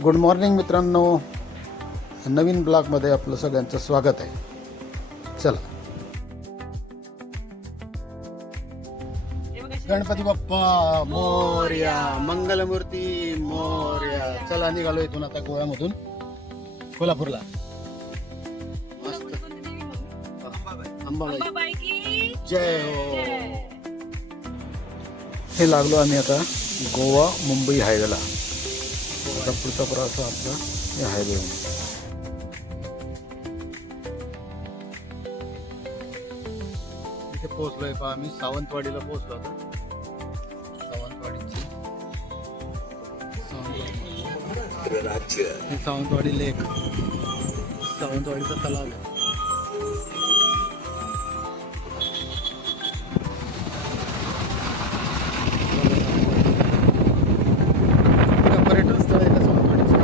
Good morning मित्रांनो, नवीन ब्लॉगमध्ये आपलं सगळ्यांचं स्वागत आहे. चला, गणपती बाप्पा मोरया, मंगलमूर्ती मोरया. चला निघालो इथून आता गोव्यामधून कोल्हापूरला. मस्त अंबाबाई जय हो. हे लागलो आम्ही आता गोवा मुंबई हायवेला. आता पुढचा प्रवास आपला या हायवेवरून. इथे पोहोचलोय पहा, आम्ही सावंतवाडीला पोहोचलो आता. सावंतवाडी लेक, सावंतवाडीचा तलाव आहे. पर्यटन स्थळ आहे का सावंतवाडीचं?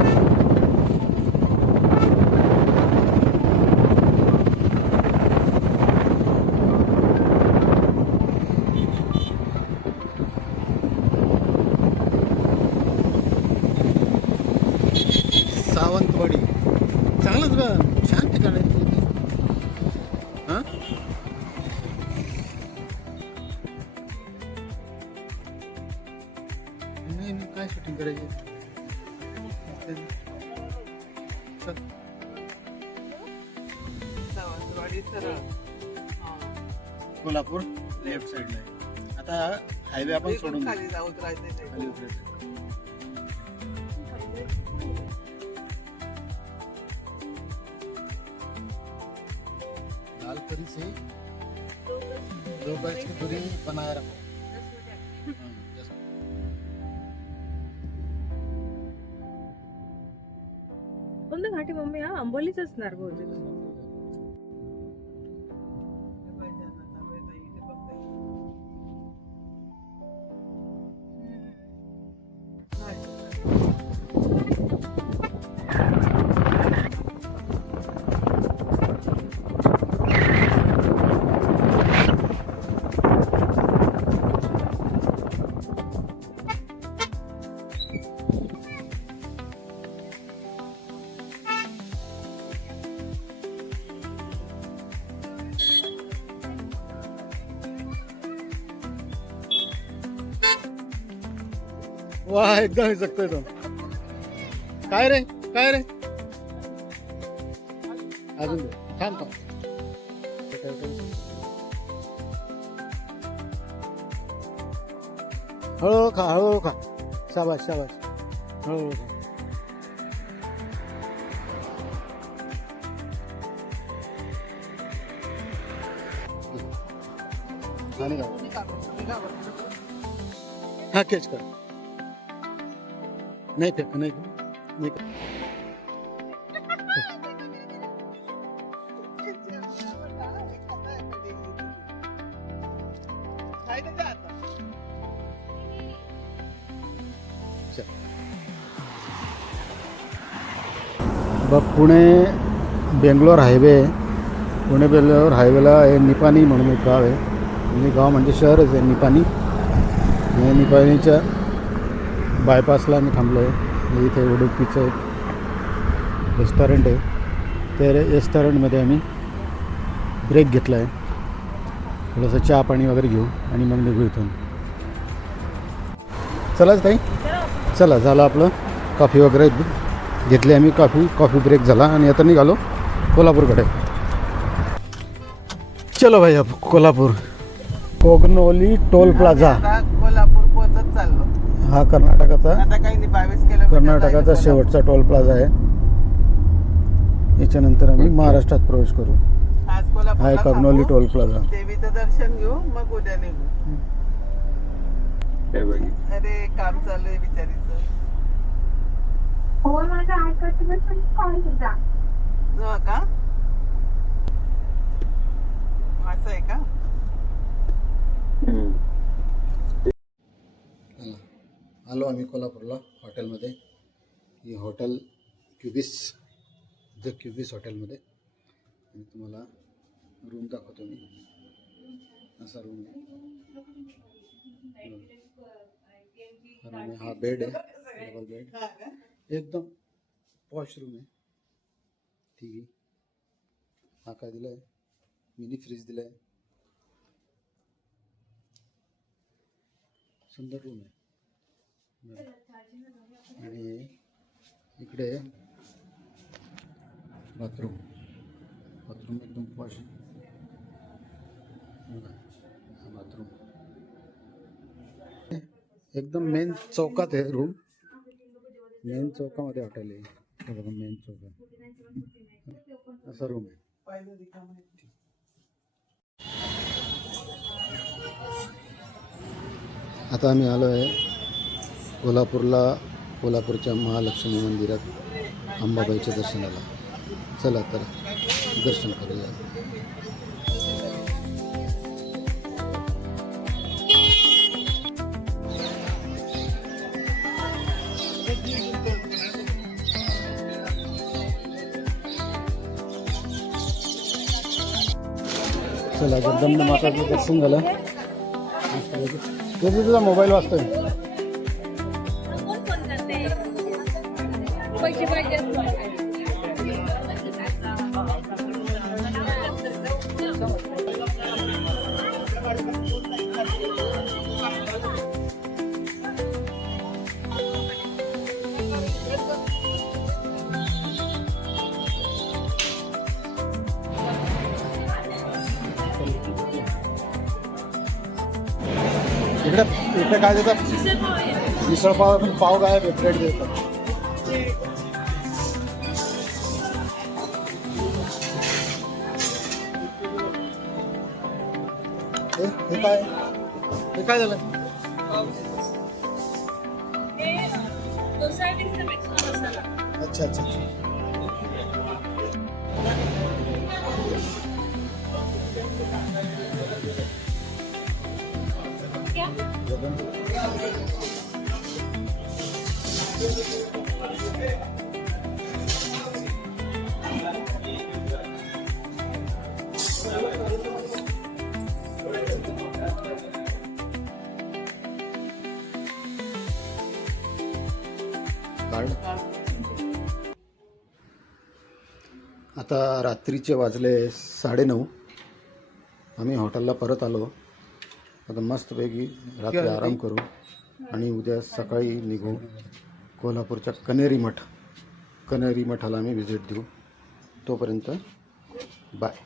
सावंतवाडी चांगलंच बा, छान ठिकाण आहे. हां, नाही काय शूटिंग करायची? कोल्हापूर लेफ्ट साईडला आहे. आता हायवे आपण सोडून खाली उतरायचं. लाल परी से 2 गज की दूरी बनाए रखो. कोणतं घाटी मम्मी? हा आंबोलीच असणार बहुतेक. वाह, एकदम जगतोय तो. काय रे, काय रे? अजून थांब थांब. हळू खा, हळू खा. शाबाश शाबाश, हळू खा. हा कॅच कर. नाही फेक, नाही नाही. बघ, पुणे बेंगलोर हायवे. पुणे बेंगलोर हायवेला हे निपाणी म्हणून एक गाव आहे. आणि गाव म्हणजे शहरच आहे निपाणी. हे निपाणीच्या बायपासला आम्ही थांबलो आहे. इथे उडुपीचं एक रेस्टॉरंट आहे. त्या रेस्टॉरंटमध्ये आम्ही ब्रेक घेतला आहे. थोडंसं चहा पाणी वगैरे घेऊ आणि मग निघू इथून. चलाच ताई, चला. झालं आपलं कॉफी वगैरे घेतली आम्ही. कॉफी ब्रेक झाला आणि आता निघालो कोल्हापूरकडे. चलो भाई, अब कोल्हापूर कोगनोली टोल प्लाझा. कोल्हापूर पोहोचत चाललो. हा कर्नाटकाचा किलोमीटर शेवटचा टोल प्लाझा आहे. याच्यानंतर आम्ही महाराष्ट्रात प्रवेश करू. हा आहे कगनोली टोल प्लाझा. देवीचं दर्शन घेऊ, मग उद्या निघू. अरे काम चालू आहे बिचारीचं. हो का? असं आहे का? आलो आम्ही कोल्हापूरला हॉटेलमध्ये. ही हॉटेल क्युबिस, द क्युबिस हॉटेलमध्ये. आणि तुम्हाला रूम दाखवतो मी. असा रूम आहे. हा बेड आहे, डबल बेड. एकदम पॉश रूम आहे. ठीक आहे. हा काय दिलाय, मिनी फ्रीज दिलाय. सुंदर रूम आहे. आणि इकडे बाथरूम एकदम पॉश आहे. हा बाथरूम एकदम मेन चौकात आहे रूम. मेन चौकामध्ये हॉटेल आहे. हे बघा मेन चौकात असा रूम आहे. पाहिलं रिकामं आहे. आता आम्ही आलो आहे कोल्हापूरच्या महालक्ष्मी मंदिरात अंबाबाईच्या दर्शनाला. चला तर दर्शन करूया. चला जगदंबा माताचं दर्शन झालं. ते तुझा मोबाईल वाजतोय. कोण फोन करते? पैसे पाहिजे. इकडे काय देतात, मिसळ पाव. पण पाव काय ब्रेड देतात. हे काय झालं. अच्छा अच्छा अच्छा. आता रात्रीचे वाजले 9:30. आम्ही हॉटेलला परत आलो. आता मस्तपैकी रात्री आराम करू आणि उद्या सकाळी निघू कोल्हापूरच्या कनेरी मठाला आम्ही व्हिजिट देऊ. तोपर्यंत बाय.